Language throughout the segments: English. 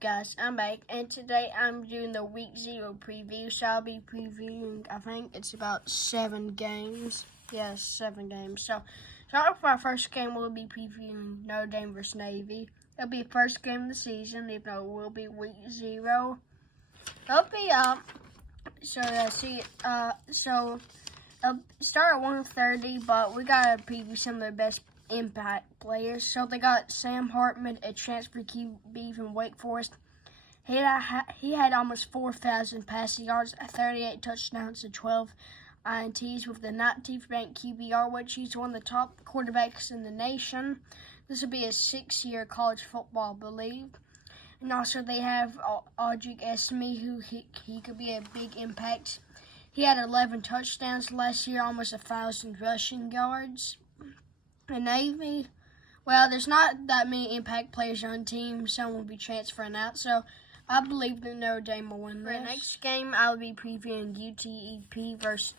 guys? I'm back, and today I'm doing the week 0 preview. So I'll be previewing, I think it's about 7 games. Yes, 7 games. So start off our first game, we'll be previewing Notre Dame versus Navy. It'll be the first game of the season, even though it will be week 0. It'll be it'll start at 1:30, but we gotta preview some of the best impact players. So they got Sam Hartman, a transfer QB from Wake Forest. He had almost 4,000 passing yards, 38 touchdowns, and 12 INTs with the 19th ranked QBR, which he's one of the top quarterbacks in the nation. This will be his 6th-year college football, I believe. And also they have Audric Esme, who he could be a big impact. He had 11 touchdowns last year, almost 1,000 rushing yards. The Navy, well, there's not that many impact players on the team. Some will be transferring out, so I believe that Notre Dame will win this. For the next game, I'll be previewing UTEP versus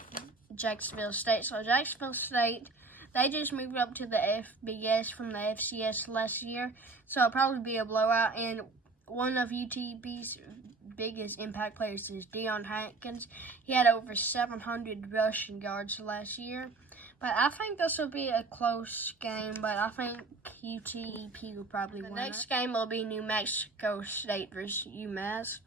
Jacksonville State. So Jacksonville State, they just moved up to the FBS from the FCS last year, so it'll probably be a blowout. And one of UTEP's biggest impact players is Deion Hankins. He had over 700 rushing yards last year. But I think this will be a close game, but I think UTEP will probably win. The next game will be New Mexico State versus UMass.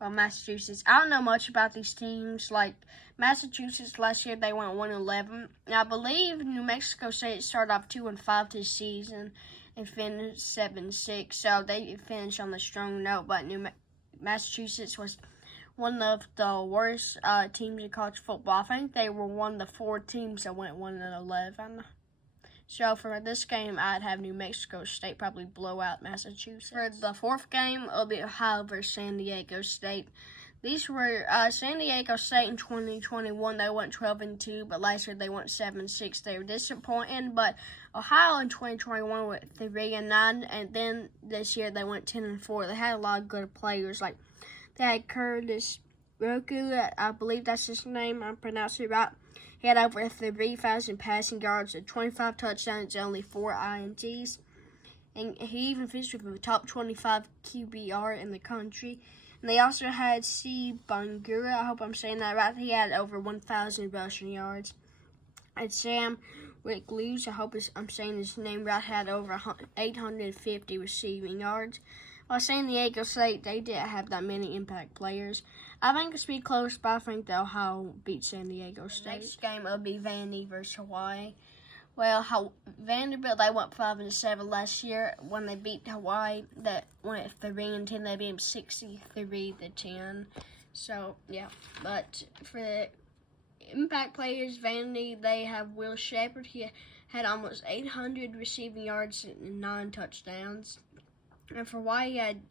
Well, Massachusetts. I don't know much about these teams. Like, Massachusetts last year, they went 1-11. Now, I believe New Mexico State started off 2-5 this season and finished 7-6. So they finished on a strong note, but Massachusetts was one of the worst teams in college football. I think they were one of the 4 teams that went 1-11. So for this game, I'd have New Mexico State probably blow out Massachusetts. For the 4th game, it'll be Ohio versus San Diego State. These were San Diego State in 2021. They went 12-2, but last year they went 7-6. They were disappointing, but Ohio in 2021 went 3-9, and then this year they went 10-4. They had a lot of good players, like they had Curtis Roku, I believe that's his name, I'm pronouncing it right. He had over 3,000 passing yards and 25 touchdowns and only 4 INTs. And he even finished with a top 25 QBR in the country. And they also had C. Bangura, I hope I'm saying that right. He had over 1,000 rushing yards. And Sam Wicklews, I hope I'm saying his name right, had over 850 receiving yards. While San Diego State, they didn't have that many impact players. I think it's be close, but I think that Ohio beat San Diego State. The next game will be Vandy versus Hawaii. Well, Vanderbilt, they went 5-7 last year. When they beat Hawaii, that went 3-10. They beat them 63-10. So yeah, but for the impact players, Vandy, they have Will Shepard. He had almost 800 receiving yards and 9 touchdowns. And for Hawaii, he had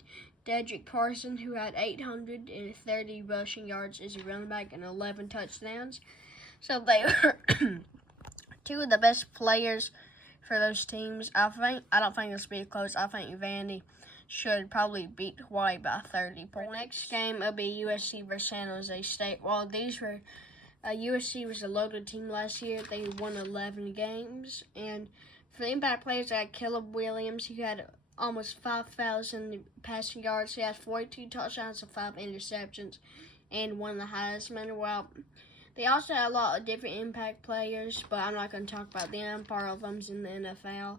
Dedrick Carson, who had 830 rushing yards as a running back and 11 touchdowns. So they were 2 of the best players for those teams. I don't think this will be close. I think Vandy should probably beat Hawaii by 30 points. The next game will be USC versus San Jose State. While these were USC was a loaded team last year. They won 11 games. And for the impact players, I had Caleb Williams, who had almost 5,000 passing yards. He had 42 touchdowns and 5 interceptions and won the Heisman. Well, they also had a lot of different impact players, but I'm not going to talk about them. Part of them's in the NFL.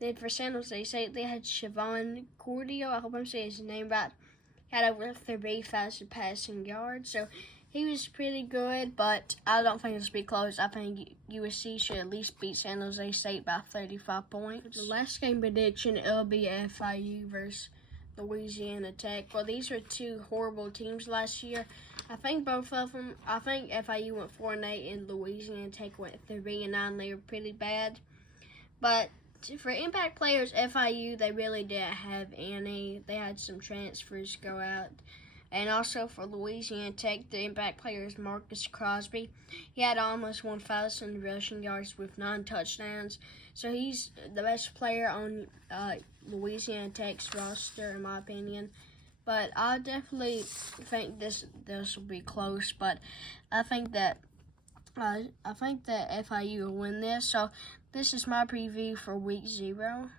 Then for San Jose State, they had Siobhan Cordio. I hope I'm saying his name right. He had over 3,000 passing yards. So he was pretty good, but I don't think this will be close. I think USC should at least beat San Jose State by 35 points. The last game prediction, it'll be FIU versus Louisiana Tech. Well, these were 2 horrible teams last year. I think both of them, I think FIU went 4-8 and Louisiana Tech went 3-9. They were pretty bad. But for impact players, FIU, they really didn't have any. They had some transfers go out. And also for Louisiana Tech, the impact player is Marcus Crosby. He had almost 1,000 rushing yards with 9 touchdowns. So he's the best player on Louisiana Tech's roster, in my opinion. But I definitely think this will be close. But I think that FIU will win this. So this is my preview for week 0.